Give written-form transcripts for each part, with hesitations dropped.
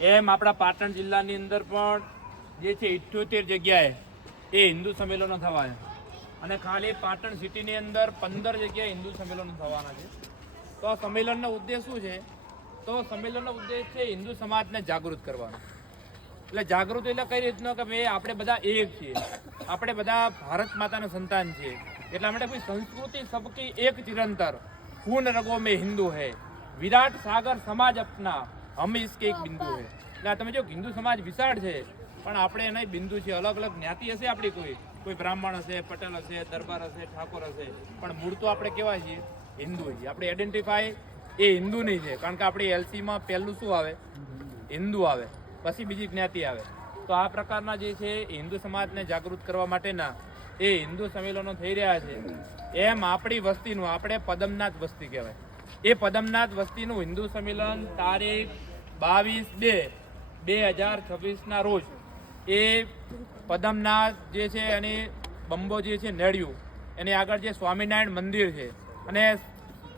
એમ આપણા પાટણ જિલ્લાની અંદર પણ જે છે 78 જગ્યાએ એ હિન્દુ સંમેલનો થવા છે અને ખાલી પાટણ સિટીની અંદર 15 જગ્યાએ હિન્દુ સંમેલનો થવાના છે. તો આ સંમેલનનો ઉદ્દેશ શું છે? તો સંમેલનનો ઉદ્દેશ છે હિન્દુ સમાજને જાગૃત કરવાનો. એટલે જાગૃત એટલે કઈ રીતનો કે ભાઈ આપણે બધા એક છીએ, આપણે બધા ભારત માતાના સંતાન છીએ. એટલા માટે ભાઈ સંસ્કૃતિ સબકી એક ચિરંતર, ખૂન રગો में हिंदू है, વિરાટ સાગર સમાજ અપના, હમ इसके એક બિંદુ है. એટલે તમે જો હિન્દુ સમાજ વિશાળ છે પણ આપણે એના બિંદુ છે. અલગ અલગ જ્ઞાતિ હશે આપણી, કોઈ બ્રાહ્મણ હશે, પટેલ હશે, દરબાર હશે, ઠાકોર હશે, પણ મૂળ તો આપણે કેવા છીએ? હિન્દુ છીએ. આપણે આઈડેન્ટિફાઈ એ હિન્દુ નહીં છે, કારણ કે આપણી એલસીમાં પહેલું શું આવે? હિન્દુ આવે, પછી બીજી જ્ઞાતિ આવે. તો આ પ્રકારના જે છે હિન્દુ સમાજને જાગૃત કરવા માટેના એ હિન્દુ સંમેલનો થઈ રહ્યા છે. એમ આપણી વસ્તીનું, આપણે પદમનાથ વસ્તી કહેવાય, એ પદમનાથ વસ્તીનું હિન્દુ સંમેલન તારીખ 22/2/2026 રોજ એ પદમનાથ જે છે એની બંબો જે છે નેડિયું, એની આગળ જે સ્વામિનારાયણ મંદિર છે અને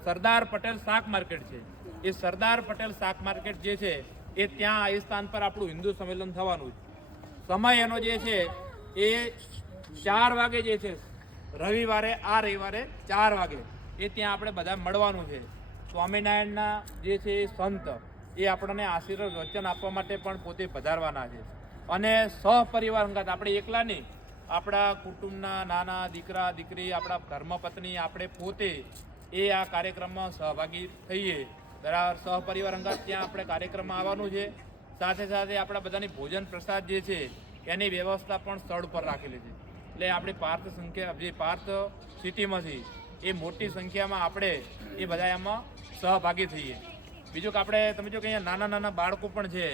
સરદાર પટેલ શાક માર્કેટ છે, એ સરદાર પટેલ શાક માર્કેટ જે છે એ ત્યાં આ સ્થાન પર આપણું હિન્દુ સંમેલન થવાનું છે. સમય એનો જે છે એ 4 વાગે જે છે, રવિવારે 4 વાગે એ ત્યાં આપણે બધા મળવાનું છે. સ્વામિનારાયણના જે છે એ સંત એ આપણને આશીર્વાદ વચન આપવા માટે પણ પોતે પધારવાના છે. અને સહપરિવાર અંગાત, આપણે એકલા નહીં, આપણા કુટુંબના નાના દીકરા દીકરી, આપણા ધર્મપત્ની, આપણે પોતે એ આ કાર્યક્રમમાં સહભાગી થઈએ. બરાબર, સહપરિવાર અંગાત ત્યાં આપણે કાર્યક્રમમાં આવવાનું છે. સાથે સાથે આપણા બધાની ભોજન પ્રસાદ જે છે એની વ્યવસ્થા પણ સ્થળ પર રાખેલી છે. એટલે આપણે પાર્થ સિટીમાંથી એ મોટી સંખ્યામાં આપણે એ બધા એમાં સહભાગી થઈએ. બીજું કે આપણે તમે જો કે અહીંયા નાના નાના બાળકો પણ છે,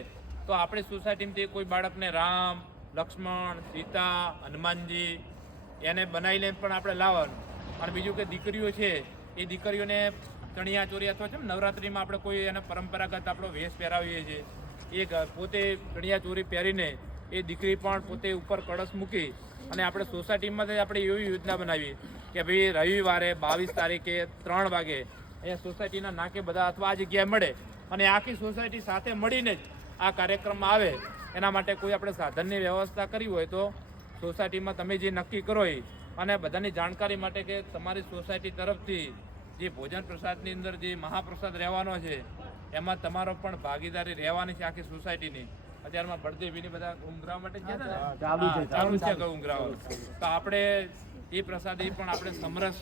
તો આપણી સોસાયટીમાંથી કોઈ બાળકને રામ, લક્ષ્મણ, સીતા, હનુમાનજી એને બનાવીને પણ આપણે લાવવાનું. અને બીજું કે દીકરીઓ છે, એ દીકરીઓને ચણિયા ચોરી અથવા છે નવરાત્રિમાં આપણે કોઈ એને પરંપરાગત આપણો વેશ પહેરાવીએ છીએ, એ પોતે ચણિયા ચોરી પહેરીને એ દીકરી પણ પોતે ઉપર કળશ મૂકી અને આપણે સોસાયટીમાંથી આપણે એવી યોજના બનાવી કે ભાઈ રવિવારે 22 તારીખે 3 વાગે અહીંયા સોસાયટીના નાકે બધા અથવા આ જગ્યાએ મળે અને આખી સોસાયટી સાથે મળીને જ આ કાર્યક્રમમાં આવે. એના માટે કોઈ આપણે સાધનની વ્યવસ્થા કરી હોય તો સોસાયટીમાં તમે જે નક્કી કરો એ, અને બધાની જાણકારી માટે કે તમારી સોસાયટી તરફથી જે ભોજન પ્રસાદની અંદર જે મહાપ્રસાદ રહેવાનો છે એમાં તમારો પણ ભાગીદારી રહેવાની છે આખી સોસાયટીની. અત્યારમાં બળદેવીની બધા ઊંઘરાવા માટે ચાલુ છે ઊંઘરાવા. તો આપણે એ પ્રસાદી પણ આપણે સમરસ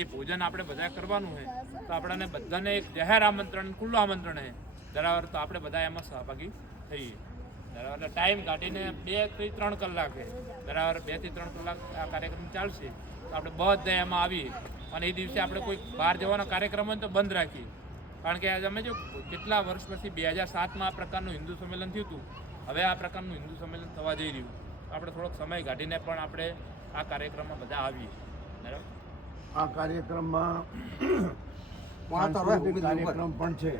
એ ભોજન આપણે બધા કરવાનું છે. તો આપણને બધાને એક જાહેર આમંત્રણ, ખુલ્લું આમંત્રણ છે બરાબર. તો આપણે બધા એમાં સહભાગી થઈએ બરાબર. એટલે ટાઈમ કાઢીને 2 થી 3 કલાક છે બરાબર. 2 થી 3 કલાક આ કાર્યક્રમ ચાલશે. તો આપણે બધા એમાં આવીએ અને એ દિવસે આપણે કોઈ બહાર જવાનો કાર્યક્રમ હોય તો બંધ રાખીએ. કારણ કે આજે અમે જો કેટલા વર્ષ પછી 2007માં આ પ્રકારનું હિન્દુ સંમેલન થયું હતું, હવે આ પ્રકારનું હિન્દુ સંમેલન થવા જઈ રહ્યું. આપણે થોડોક સમય કાઢીને પણ આપણે આ કાર્યક્રમમાં બધા આવીએ બરાબર. આ કાર્યક્રમમાં કાર્યક્રમ પણ છે.